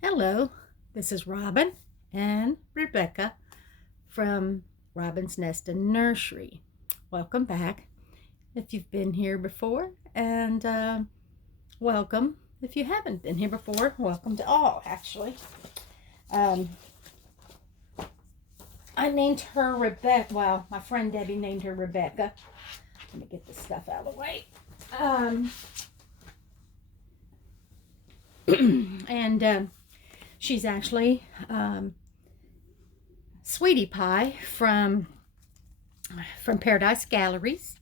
Hello, this is Robin and Rebecca from Robin's Nest and Nursery. Welcome back if you've been here before, and welcome if you haven't been here before. Welcome to all, actually. Um, I named her Rebecca. Well, my friend Debbie named her Rebecca. Let me get this stuff out of the way. And she's actually Sweetie Pie from Paradise Galleries.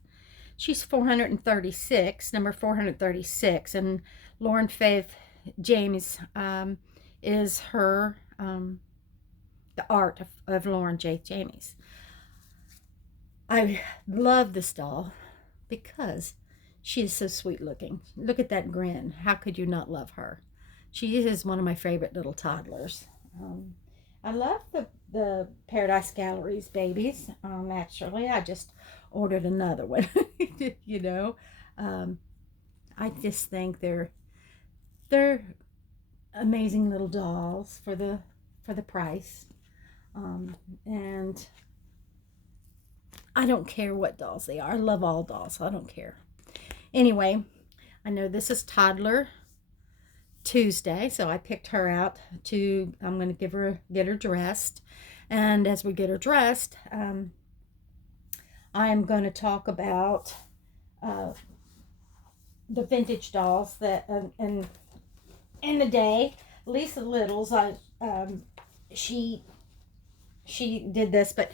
She's 436, number 436, and Lauren Faith James is her the art of Lauren J. James. I love this doll because she is so sweet looking. Look at that grin. How could you not love her? She is one of my favorite little toddlers. I love the Paradise Galleries babies. Actually, I just ordered another one. you know, um, I just think they're amazing little dolls for the price. And I don't care what dolls they are. I love all dolls. I don't care. Anyway, I know this is Toddler Tuesday, so I picked her out I'm going to get her dressed. And as we get her dressed, I'm going to talk about the vintage dolls that, and in the day, Lisa Little's, she did this, but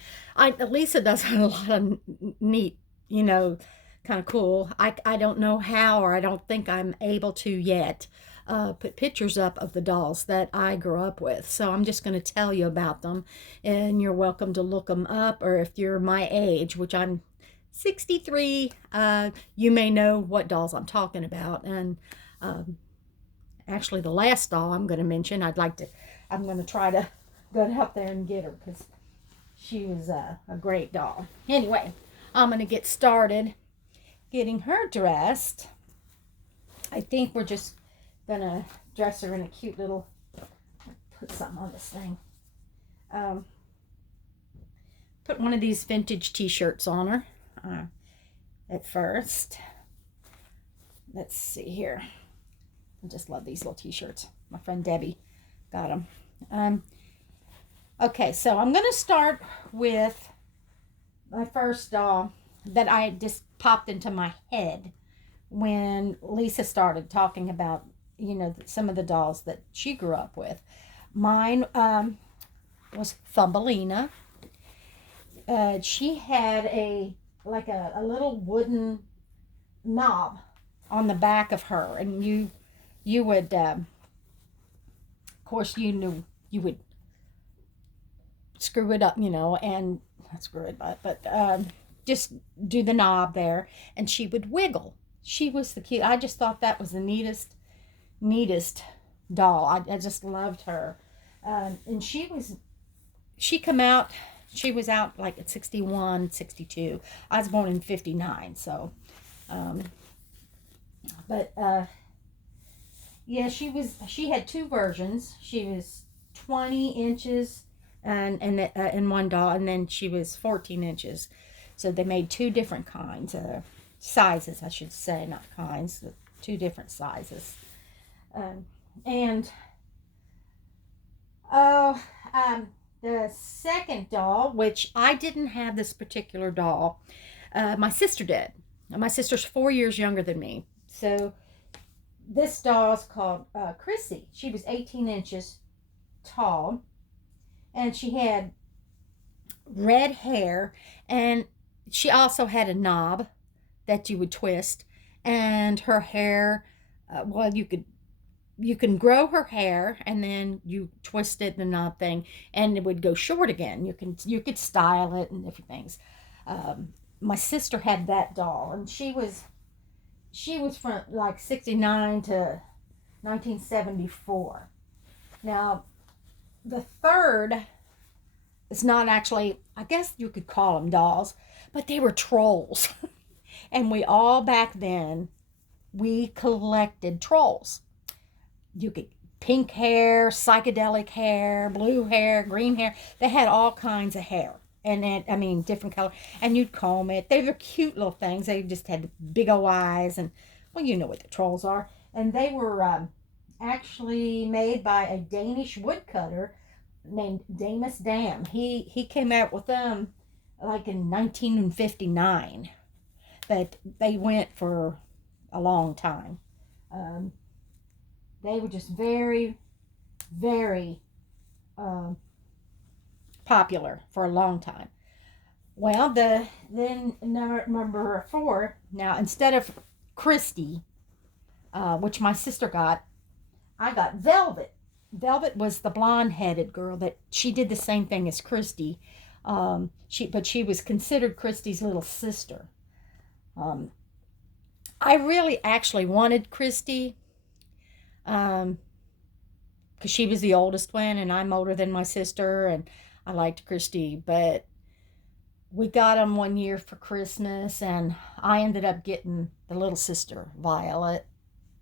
Lisa does a lot of neat, kind of cool. I don't know how, or I don't think I'm able to yet put pictures up of the dolls that I grew up with. So I'm just going to tell you about them, and you're welcome to look them up, or if you're my age, which I'm 63, you may know what dolls I'm talking about. And actually, the last doll I'm going to mention, I'm going to try to go up there and get her because she was a great doll. Anyway, I'm going to get started getting her dressed. I think we're just gonna dress her in a cute little, put something on this thing. Put one of these vintage t-shirts on her at first. Let's see here. I just love these little t-shirts. My friend Debbie got them. Okay, so I'm gonna start with my first doll that I just popped into my head when Lisa started talking about, some of the dolls that she grew up with. Mine was Thumbelina. She had a little wooden knob on the back of her, and you would, of course, you knew you would screw it up, and not screw it up, but just do the knob there, and she would wiggle. She was the cute. I just thought that was the neatest doll. I just loved her. And she was out like at 61, 62. I was born in 59, so but yeah, she had two versions. She was 20 inches and in one doll, and then she was 14 inches. So they made two different kinds, sizes, I should say, not kinds, two different sizes. And the second doll, which I didn't have this particular doll, my sister did. My sister's 4 years younger than me. So this doll is called Chrissy. She was 18 inches tall, and she had red hair, and she also had a knob that you would twist, and her hair, you can grow her hair, and then you twist it, the knob thing, and it would go short again. You could style it and different things. My sister had that doll, and she was from like 69 to 1974. Now, the third is not actually, I guess you could call them dolls, but they were trolls. And we all back then, we collected trolls. You could pink hair, psychedelic hair, blue hair, green hair. They had all kinds of hair. And then, I mean, different color. And you'd comb it. They were cute little things. They just had big old eyes. And, well, you know what the trolls are. And they were actually made by a Danish woodcutter named Damus Dam. He came out with them like in 1959. But they went for a long time. They were just very, very popular for a long time. Well, then number 4. Now, instead of Christy, which my sister got, I got Velvet. Velvet was the blonde-headed girl that she did the same thing as Christy. But she was considered Christy's little sister. I really actually wanted Christy, because she was the oldest one, and I'm older than my sister, and I liked Christy. But we got them one year for Christmas, and I ended up getting the little sister, Violet,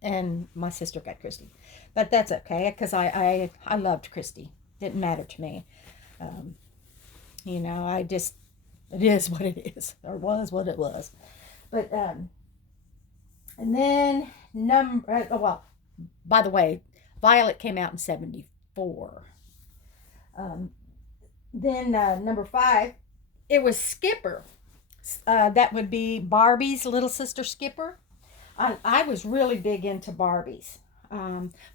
and my sister got Christy. But that's okay, because I loved Christy. Didn't matter to me. It is what it is, or was what it was. But, and then by the way, Violet came out in 1974. Then number 5, it was Skipper. That would be Barbie's little sister, Skipper. I was really big into Barbies.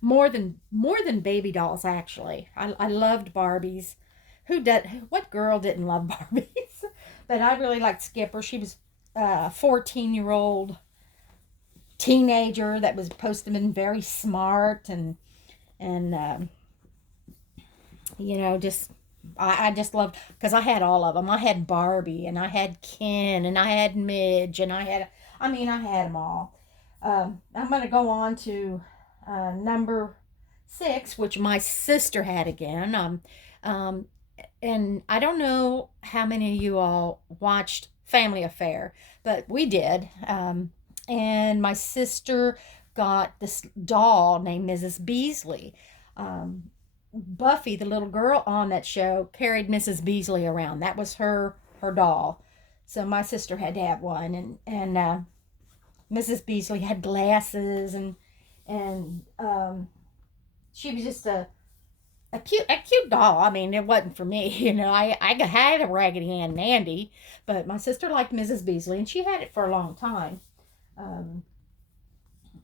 More than baby dolls, actually. I loved Barbies. What girl didn't love Barbies? But I really liked Skipper. She was a 14-year-old teenager that was supposed to have been very smart and I just loved, because I had all of them. I had Barbie, and I had Ken, and I had Midge, and I had them all. I'm going to go on to number 6, which my sister had again. And I don't know how many of you all watched Family Affair, but we did. And my sister got this doll named Mrs. Beasley. Buffy, the little girl on that show, carried Mrs. Beasley around. That was her doll. So my sister had to have one. And Mrs. Beasley had glasses, and she was just a cute doll. I mean, it wasn't for me. I had a Raggedy Ann Mandy, but my sister liked Mrs. Beasley, and she had it for a long time.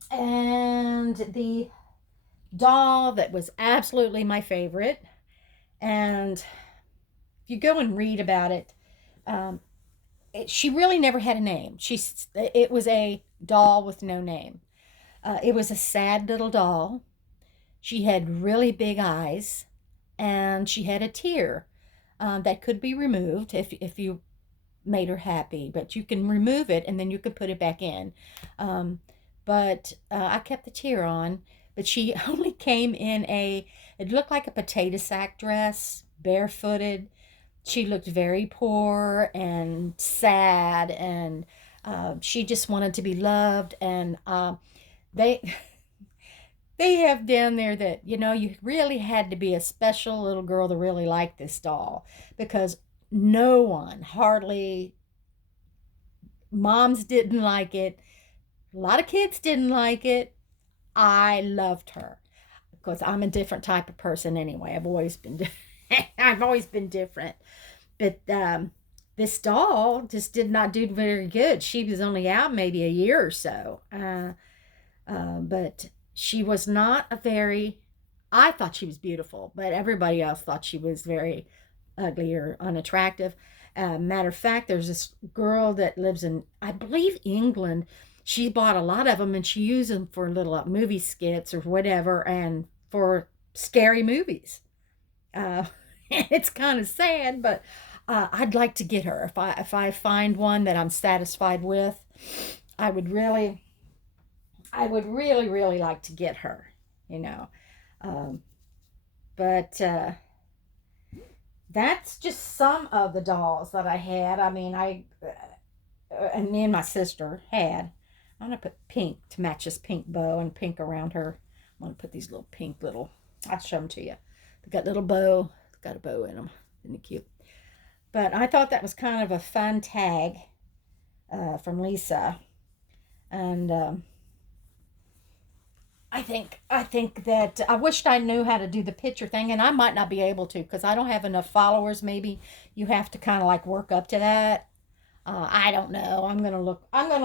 And the doll that was absolutely my favorite, and if you go and read about it, she really never had a name. It was a doll with no name. It was a sad little doll. She had really big eyes, and she had a tear that could be removed if you made her happy. But you can remove it, and then you could put it back in. But I kept the tear on. But she only came in it looked like a potato sack dress, barefooted. She looked very poor and sad, and she just wanted to be loved. And they have down there that, you really had to be a special little girl to really like this doll, because no one, hardly, moms didn't like it. A lot of kids didn't like it. I loved her, because I'm a different type of person anyway. I've always been different. But this doll just did not do very good. She was only out maybe a year or so. But she was not I thought she was beautiful, but everybody else thought she was very ugly or unattractive. Matter of fact, there's this girl that lives in, I believe, England. She bought a lot of them, and she used them for little movie skits or whatever, and for scary movies. It's kind of sad, but I'd like to get her. If I find one that I'm satisfied with, I would really like to get her. But that's just some of the dolls that I had. I mean, and me and my sister had. I'm going to put pink to match this pink bow and pink around her want to put these little pink little, I'll show them to you. They got little bow, got a bow in them. Isn't it cute? But I thought that was kind of a fun tag from Lisa. And I think that I wished I knew how to do the picture thing, and I might not be able to because I don't have enough followers. Maybe you have to kind of like work up to that. I don't know. I'm gonna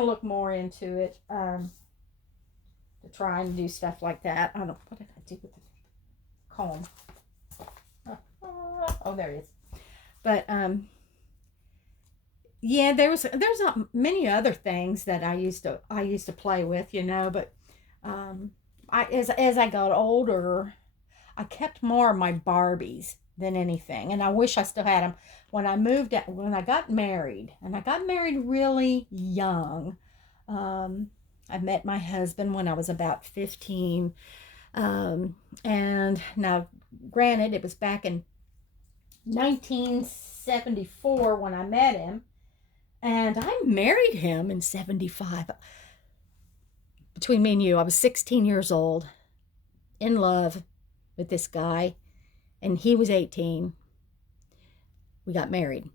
look more into it to try and do stuff like that. I don't know. What did I do with the comb? Oh, there it is. But yeah, there's not many other things that I used to play with, you know. But as I got older, I kept more of my Barbies than anything, and I wish I still had them. When I got married, and I got married really young. I met my husband when I was about 15, and now, granted, it was back in 1974 when I met him, and I married him in 75. Between me and you, I was 16 years old, in love with this guy, and he was 18. We got married,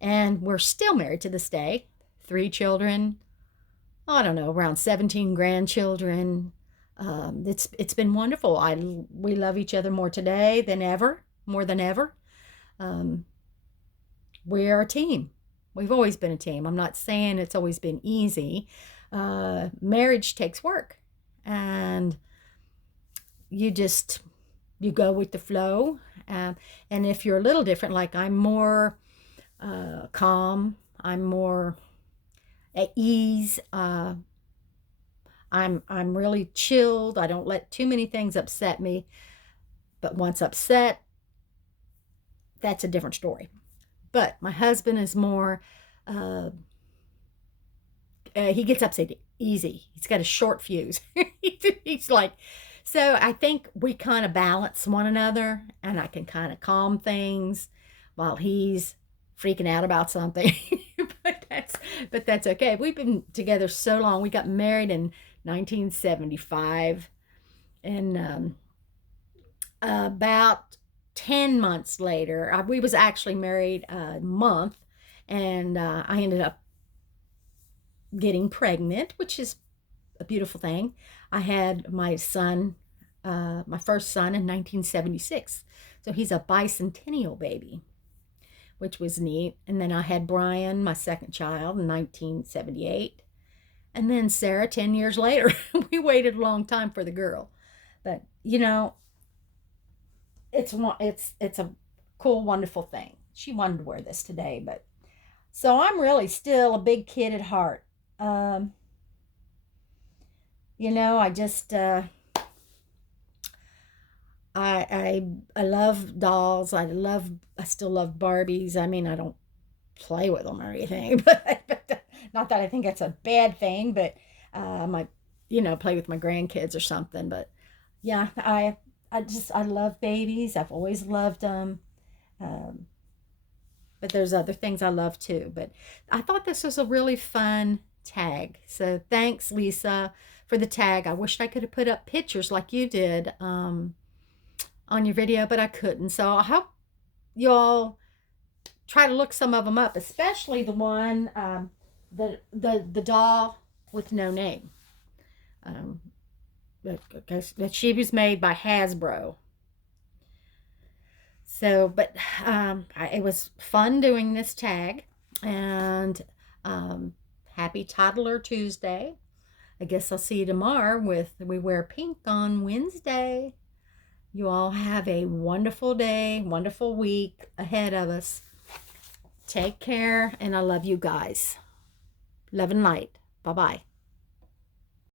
and we're still married to this day. 3 children, I don't know, around 17 grandchildren. It's been wonderful. We love each other more today than ever, more than ever. We're a team. We've always been a team. I'm not saying it's always been easy. Marriage takes work, and you go with the flow. And if you're a little different, like I'm more calm, I'm more at ease. I'm really chilled. I don't let too many things upset me. But once upset, that's a different story. But my husband is more, he gets upset easy. He's got a short fuse. He's like, so I think we kind of balance one another, and I can kind of calm things while he's freaking out about something. but that's okay. We've been together so long. We got married in 1975, and about 10 months later, we was actually married a month, and I ended up getting pregnant, which is a beautiful thing. I had my son, my first son, in 1976. So he's a bicentennial baby, which was neat. And then I had Brian, my second child, in 1978. And then Sarah 10 years later. We waited a long time for the girl. But, you know, it's a cool, wonderful thing. She wanted to wear this today, but so I'm really still a big kid at heart. You know, I just I love dolls. I still love Barbies. I mean, I don't play with them or anything, but not that I think it's a bad thing, but I might, play with my grandkids or something. But yeah, I love babies. I've always loved them. But there's other things I love too. But I thought this was a really fun tag. So thanks, Lisa, for the tag. I wished I could have put up pictures like you did on your video, but I couldn't. So I hope you all try to look some of them up, especially the one, the doll with no name. That she was made by Hasbro. So, but it was fun doing this tag, and happy Toddler Tuesday. I guess I'll see you tomorrow we wear pink on Wednesday. You all have a wonderful day, wonderful week ahead of us. Take care, and I love you guys. Love and light. Bye-bye.